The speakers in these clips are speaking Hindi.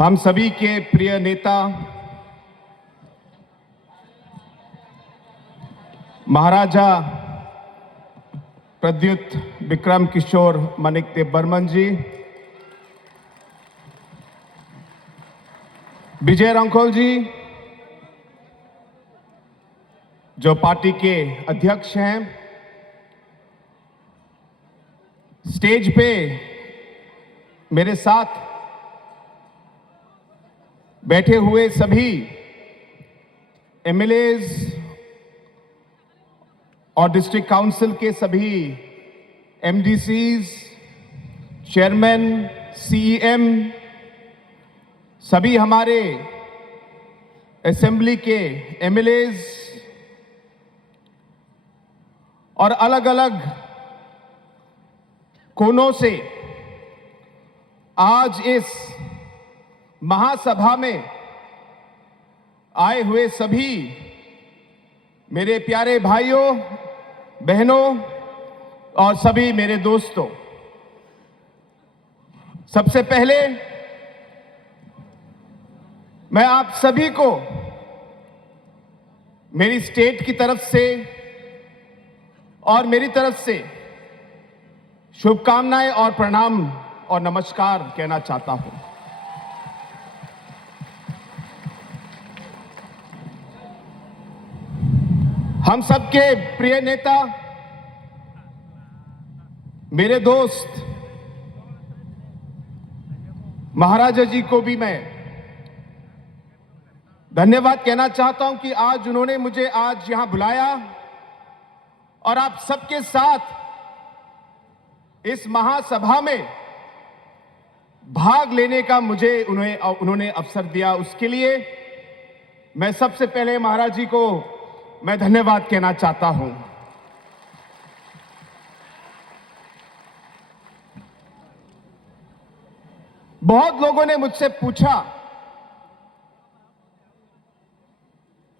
हम सभी के प्रिय नेता महाराजा प्रद्युत विक्रम किशोर माणिक्य बर्मन जी, विजय रंखोल जी जो पार्टी के अध्यक्ष हैं, स्टेज पे मेरे साथ बैठे हुए सभी एमएलएज और डिस्ट्रिक्ट काउंसिल के सभी एमडीसीज, चेयरमैन, सीईएम, सभी हमारे असेंबली के एमएलएज और अलग अलग कोनों से आज इस महासभा में आए हुए सभी मेरे प्यारे भाइयों बहनों और सभी मेरे दोस्तों, सबसे पहले मैं आप सभी को मेरी स्टेट की तरफ से और मेरी तरफ से शुभकामनाएं और प्रणाम और नमस्कार कहना चाहता हूं। हम सबके प्रिय नेता, मेरे दोस्त महाराजा जी को भी मैं धन्यवाद कहना चाहता हूं कि आज उन्होंने मुझे आज यहां बुलाया और आप सबके साथ इस महासभा में भाग लेने का मुझे उन्होंने अवसर दिया। उसके लिए मैं सबसे पहले महाराज जी को मैं धन्यवाद कहना चाहता हूं। बहुत लोगों ने मुझसे पूछा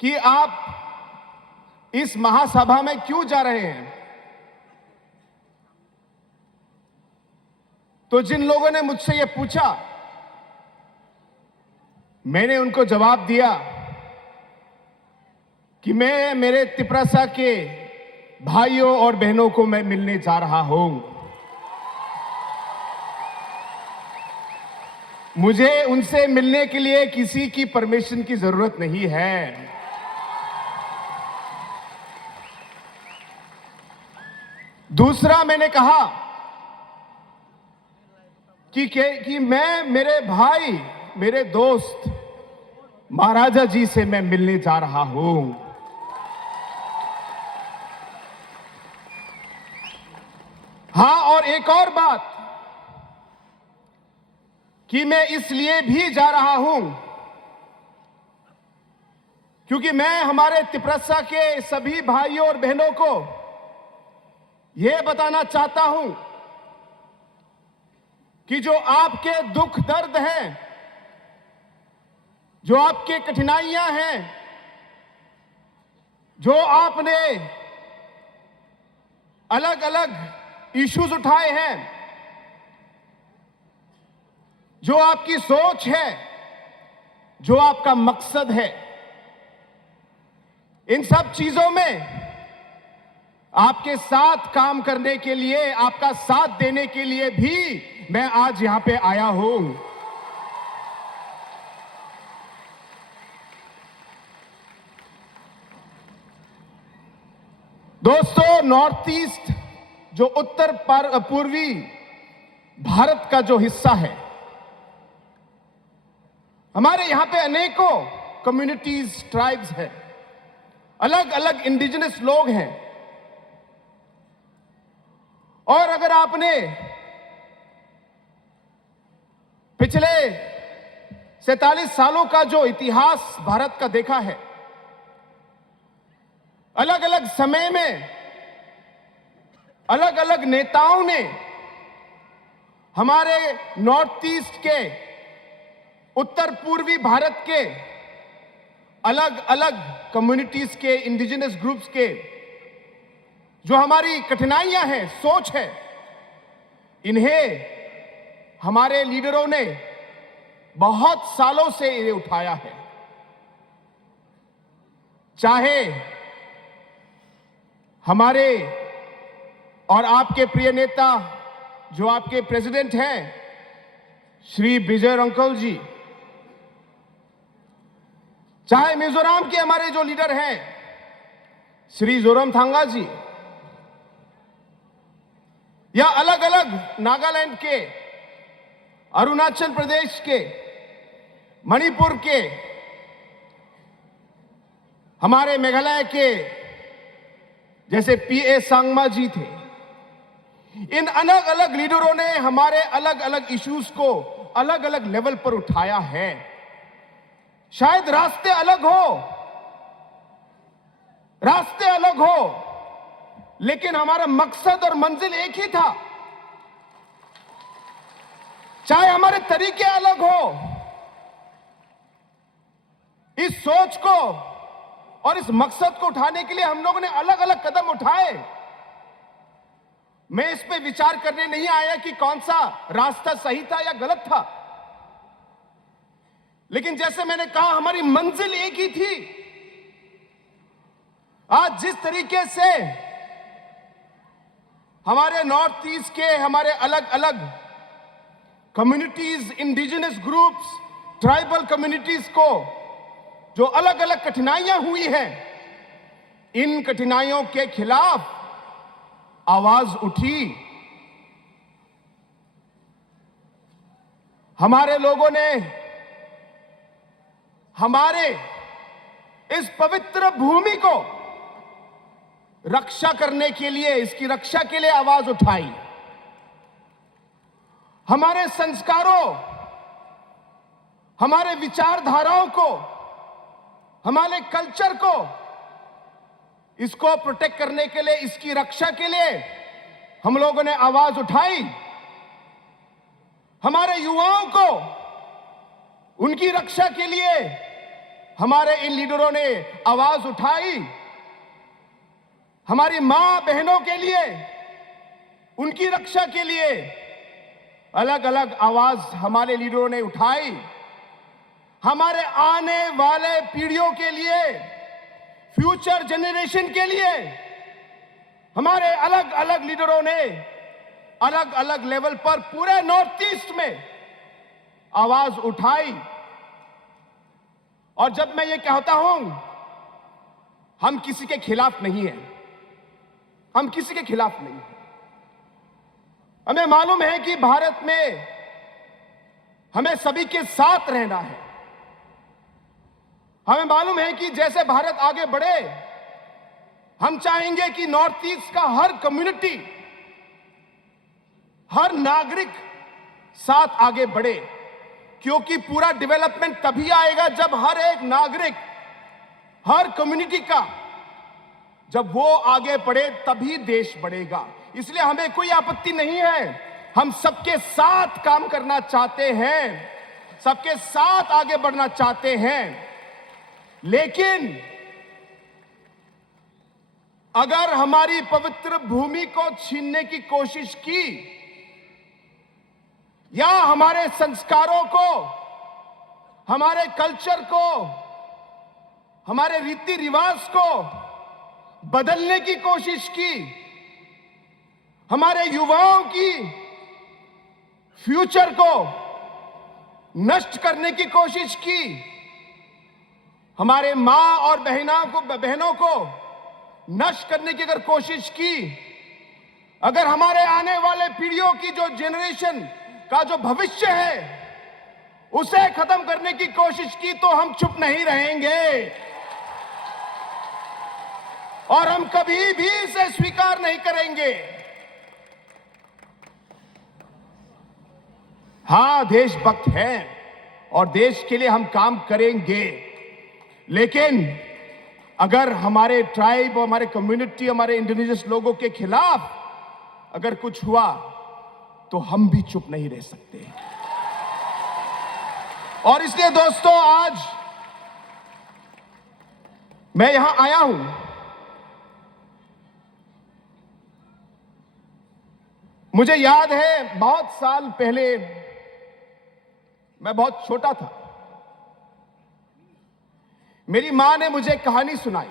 कि आप इस महासभा में क्यों जा रहे हैं। तो जिन लोगों ने मुझसे यह पूछा, मैंने उनको जवाब दिया कि मैं मेरे तिपरासा के भाइयों और बहनों को मैं मिलने जा रहा हूं। मुझे उनसे मिलने के लिए किसी की परमिशन की जरूरत नहीं है। दूसरा, मैंने कहा कि मैं मेरे भाई, मेरे दोस्त महाराजा जी से मैं मिलने जा रहा हूं। हां, और एक और बात कि मैं इसलिए भी जा रहा हूं क्योंकि मैं हमारे तिपरसा के सभी भाइयों और बहनों को यह बताना चाहता हूं कि जो आपके दुख दर्द हैं, जो आपके कठिनाइयां हैं, जो आपने अलग अलग इश्यूज उठाए हैं, जो आपकी सोच है, जो आपका मकसद है, इन सब चीजों में आपके साथ काम करने के लिए, आपका साथ देने के लिए भी मैं आज यहां पे आया हूं। दोस्तों, नॉर्थ ईस्ट जो उत्तर पूर्वी भारत का जो हिस्सा है, हमारे यहां पे अनेकों कम्युनिटीज, ट्राइब्स हैं, अलग अलग इंडिजिनस लोग हैं। और अगर आपने पिछले 47 सालों का जो इतिहास भारत का देखा है, अलग अलग समय में अलग अलग नेताओं ने हमारे नॉर्थ ईस्ट के, उत्तर पूर्वी भारत के अलग अलग कम्युनिटीज के, इंडिजिनस ग्रुप्स के जो हमारी कठिनाइयां हैं, सोच है, इन्हें हमारे लीडरों ने बहुत सालों से ये उठाया है। चाहे हमारे और आपके प्रिय नेता जो आपके प्रेसिडेंट हैं श्री विजय रंकल जी, चाहे मिजोरम के हमारे जो लीडर हैं श्री जोरमथंगा जी, या अलग अलग नागालैंड के, अरुणाचल प्रदेश के, मणिपुर के, हमारे मेघालय के जैसे पीए सांगमा जी थे, इन अलग अलग लीडरों ने हमारे अलग अलग इश्यूज को अलग अलग लेवल पर उठाया है। शायद रास्ते अलग हो, लेकिन हमारा मकसद और मंजिल एक ही था। चाहे हमारे तरीके अलग हो, इस सोच को और इस मकसद को उठाने के लिए हम लोगों ने अलग अलग कदम उठाए। मैं इस पे विचार करने नहीं आया कि कौन सा रास्ता सही था या गलत था, लेकिन जैसे मैंने कहा हमारी मंजिल एक ही थी। आज जिस तरीके से हमारे नॉर्थ ईस्ट के हमारे अलग अलग communities, indigenous groups, tribal communities को जो अलग अलग कठिनाइयां हुई हैं, इन कठिनाइयों के खिलाफ आवाज उठी। हमारे लोगों ने हमारे इस पवित्र भूमि को रक्षा करने के लिए, इसकी रक्षा के लिए आवाज उठाई। हमारे संस्कारों, हमारे विचारधाराओं को, हमारे कल्चर को, इसको प्रोटेक्ट करने के लिए, इसकी रक्षा के लिए हम लोगों ने आवाज उठाई। हमारे युवाओं को उनकी रक्षा के लिए हमारे इन लीडरों ने आवाज उठाई। हमारी मां बहनों के लिए, उनकी रक्षा के लिए अलग अलग आवाज हमारे लीडरों ने उठाई। हमारे आने वाले पीढ़ियों के लिए, फ्यूचर जनरेशन के लिए हमारे अलग अलग लीडरों ने अलग अलग लेवल पर पूरे नॉर्थ ईस्ट में आवाज उठाई। और जब मैं ये कहता हूं, हम किसी के खिलाफ नहीं हैं, हम किसी के खिलाफ नहीं हैं। हमें मालूम है कि भारत में हमें सभी के साथ रहना है। हमें मालूम है कि जैसे भारत आगे बढ़े, हम चाहेंगे कि नॉर्थ ईस्ट का हर कम्युनिटी, हर नागरिक साथ आगे बढ़े, क्योंकि पूरा डेवलपमेंट तभी आएगा जब हर एक नागरिक, हर कम्युनिटी का जब वो आगे बढ़े तभी देश बढ़ेगा। इसलिए हमें कोई आपत्ति नहीं है, हम सबके साथ काम करना चाहते हैं, सबके साथ आगे बढ़ना चाहते हैं। लेकिन अगर हमारी पवित्र भूमि को छीनने की कोशिश की, या हमारे संस्कारों को, हमारे कल्चर को, हमारे रीति रिवाज को बदलने की कोशिश की, हमारे युवाओं की फ्यूचर को नष्ट करने की कोशिश की, हमारे मां और बहनों को नष्ट करने की अगर कोशिश की, अगर हमारे आने वाले पीढ़ियों की जो जनरेशन का जो भविष्य है उसे खत्म करने की कोशिश की, तो हम चुप नहीं रहेंगे और हम कभी भी इसे स्वीकार नहीं करेंगे। हां, देशभक्त हैं और देश के लिए हम काम करेंगे, लेकिन अगर हमारे ट्राइब, हमारे कम्युनिटी, हमारे इंडिजिनस लोगों के खिलाफ अगर कुछ हुआ तो हम भी चुप नहीं रह सकते। और इसलिए दोस्तों, आज मैं यहां आया हूं, मुझे याद है बहुत साल पहले मैं बहुत छोटा था। मेरी मां ने मुझे कहानी सुनाई।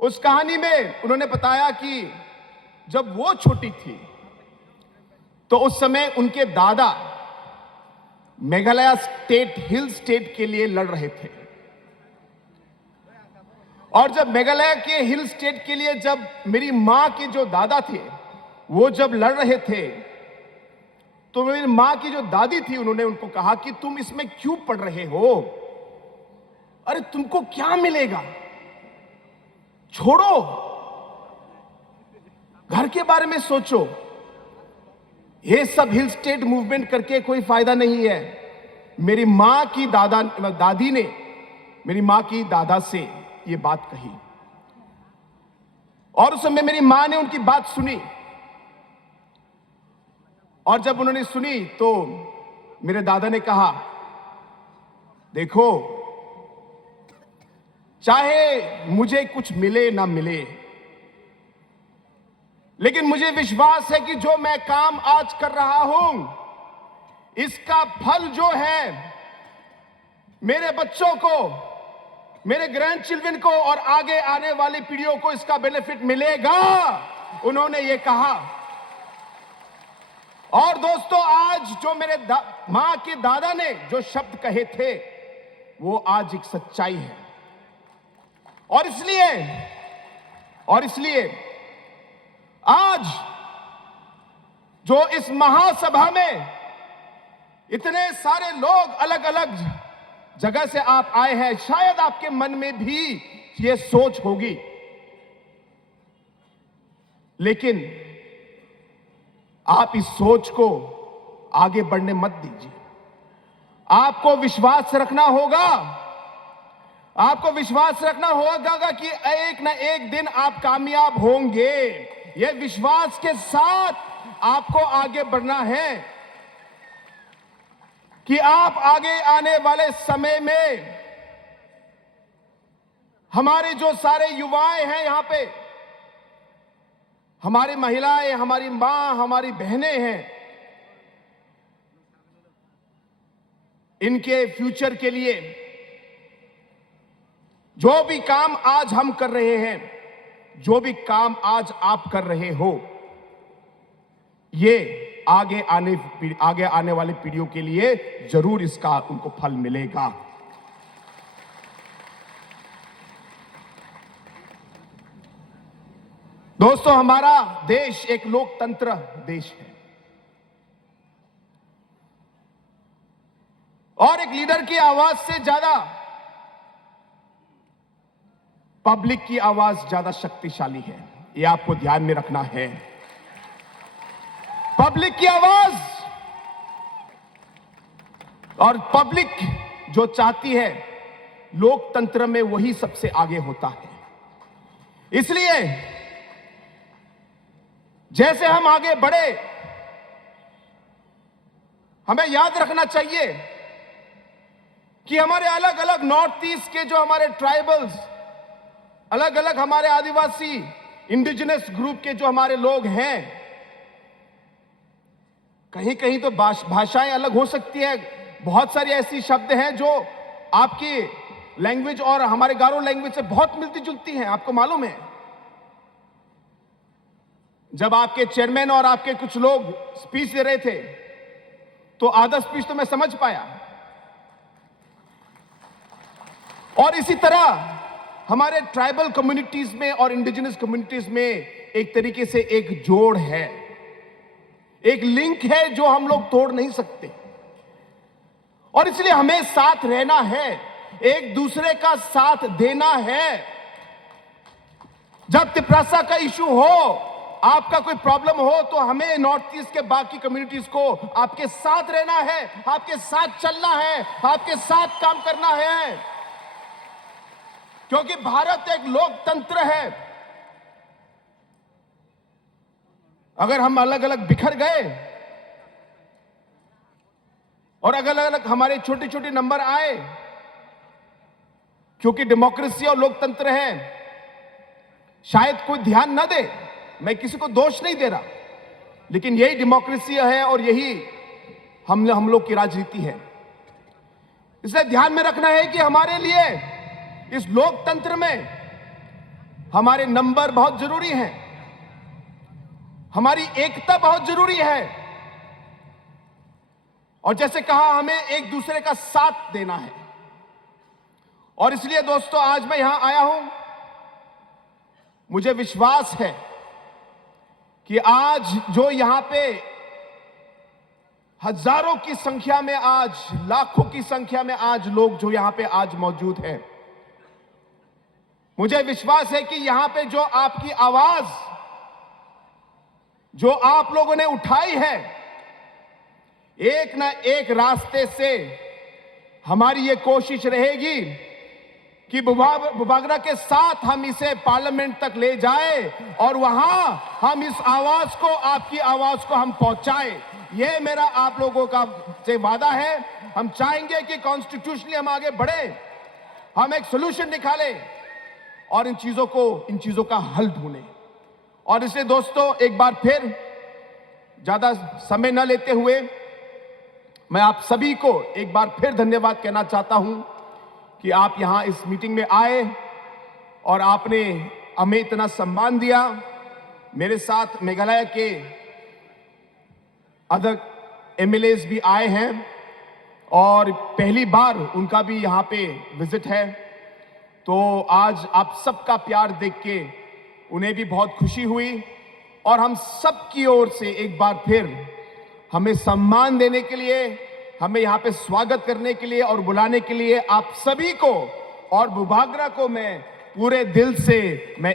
उस कहानी में उन्होंने बताया कि जब वो छोटी थी तो उस समय उनके दादा मेघालय स्टेट हिल स्टेट के लिए लड़ रहे थे। और जब मेघालय के हिल स्टेट के लिए जब मेरी मां के जो दादा थे वो जब लड़ रहे थे तो मेरी मां की जो दादी थी उन्होंने उनको कहा कि तुम इसमें क्यों पढ़ रहे हो? अरे तुमको क्या मिलेगा, छोड़ो, घर के बारे में सोचो। ये सब हिल स्टेट मूवमेंट करके कोई फायदा नहीं है। मेरी मां की दादी ने मेरी मां की दादा से ये बात कही और उस समय मेरी मां ने उनकी बात सुनी। और जब उन्होंने सुनी तो मेरे दादा ने कहा, देखो, चाहे मुझे कुछ मिले ना मिले, लेकिन मुझे विश्वास है कि जो मैं काम आज कर रहा हूं इसका फल जो है मेरे बच्चों को, मेरे ग्रैंड चिल्ड्रन को और आगे आने वाली पीढ़ियों को इसका बेनिफिट मिलेगा, उन्होंने ये कहा। और दोस्तों, आज जो मेरे मां के दादा ने जो शब्द कहे थे वो आज एक सच्चाई है। और इसलिए आज जो इस महासभा में इतने सारे लोग अलग अलग जगह से आप आए हैं, शायद आपके मन में भी ये सोच होगी, लेकिन आप इस सोच को आगे बढ़ने मत दीजिए। आपको विश्वास रखना होगा, आपको विश्वास रखना होगा कि एक ना एक दिन आप कामयाब होंगे। यह विश्वास के साथ आपको आगे बढ़ना है कि आप आगे आने वाले समय में हमारे जो सारे युवाएं हैं यहां पे, हमारी महिलाएं, हमारी मां, हमारी बहनें हैं, इनके फ्यूचर के लिए जो भी काम आज हम कर रहे हैं, जो भी काम आज आप कर रहे हो, ये आगे आने वाली पीढ़ियों के लिए जरूर इसका उनको फल मिलेगा। दोस्तों, हमारा देश एक लोकतंत्र देश है और एक लीडर की आवाज से ज्यादा पब्लिक की आवाज ज्यादा शक्तिशाली है। यह आपको ध्यान में रखना है। पब्लिक की आवाज और पब्लिक जो चाहती है लोकतंत्र में, वही सबसे आगे होता है। इसलिए जैसे हम आगे बढ़े, हमें याद रखना चाहिए कि हमारे अलग अलग नॉर्थ ईस्ट के जो हमारे ट्राइबल्स, अलग अलग हमारे आदिवासी इंडिजिनस ग्रुप के जो हमारे लोग हैं, कहीं कहीं तो भाषाएं अलग हो सकती है। बहुत सारी ऐसी शब्द हैं जो आपकी लैंग्वेज और हमारे गारो लैंग्वेज से बहुत मिलती जुलती हैं, आपको मालूम है। जब आपके चेयरमैन और आपके कुछ लोग स्पीच दे रहे थे तो आधा स्पीच तो मैं समझ पाया। और इसी तरह हमारे ट्राइबल कम्युनिटीज में और इंडिजिनस कम्युनिटीज में एक तरीके से एक जोड़ है, एक लिंक है जो हम लोग तोड़ नहीं सकते। और इसलिए हमें साथ रहना है, एक दूसरे का साथ देना है। जब तिपरासा का इशू हो, आपका कोई प्रॉब्लम हो, तो हमें नॉर्थ ईस्ट के बाकी कम्युनिटीज को आपके साथ रहना है, आपके साथ चलना है, आपके साथ काम करना है, क्योंकि भारत एक लोकतंत्र है। अगर हम अलग अलग बिखर गए और अलग अलग हमारे छोटे छोटे नंबर आए, क्योंकि डेमोक्रेसी और लोकतंत्र है, शायद कोई ध्यान न दे, मैं किसी को दोष नहीं दे रहा, लेकिन यही डेमोक्रेसी है और यही हम लोग की राजनीति है। इसलिए ध्यान में रखना है कि हमारे लिए इस लोकतंत्र में हमारे नंबर बहुत जरूरी हैं, हमारी एकता बहुत जरूरी है, और जैसे कहा हमें एक दूसरे का साथ देना है। और इसलिए दोस्तों आज मैं यहां आया हूं, मुझे विश्वास है कि आज जो यहां पे हजारों की संख्या में, आज लाखों की संख्या में आज लोग जो यहां पे आज मौजूद हैं, मुझे विश्वास है कि यहां पे जो आपकी आवाज जो आप लोगों ने उठाई है, एक ना एक रास्ते से हमारी ये कोशिश रहेगी कि बुबागरा के साथ हम इसे पार्लियामेंट तक ले जाए और वहां हम इस आवाज को, आपकी आवाज को हम पहुंचाएं। यह मेरा आप लोगों का से वादा है। हम चाहेंगे कि कॉन्स्टिट्यूशनली हम आगे बढ़े, हम एक सोल्यूशन निकालें और इन चीजों का हल ढूंढें। और इसलिए दोस्तों एक बार फिर ज्यादा समय न लेते हुए मैं आप सभी को एक बार फिर धन्यवाद कहना चाहता हूं कि आप यहां इस मीटिंग में आए और आपने हमें इतना सम्मान दिया। मेरे साथ मेघालय के अदर एमएलएस भी आए हैं और पहली बार उनका भी यहां पे विजिट है। तो आज आप सबका प्यार देख के उन्हें भी बहुत खुशी हुई और हम सब की ओर से एक बार फिर हमें सम्मान देने के लिए, हमें यहाँ पे स्वागत करने के लिए और बुलाने के लिए आप सभी को और बुबागरा को मैं पूरे दिल से मैं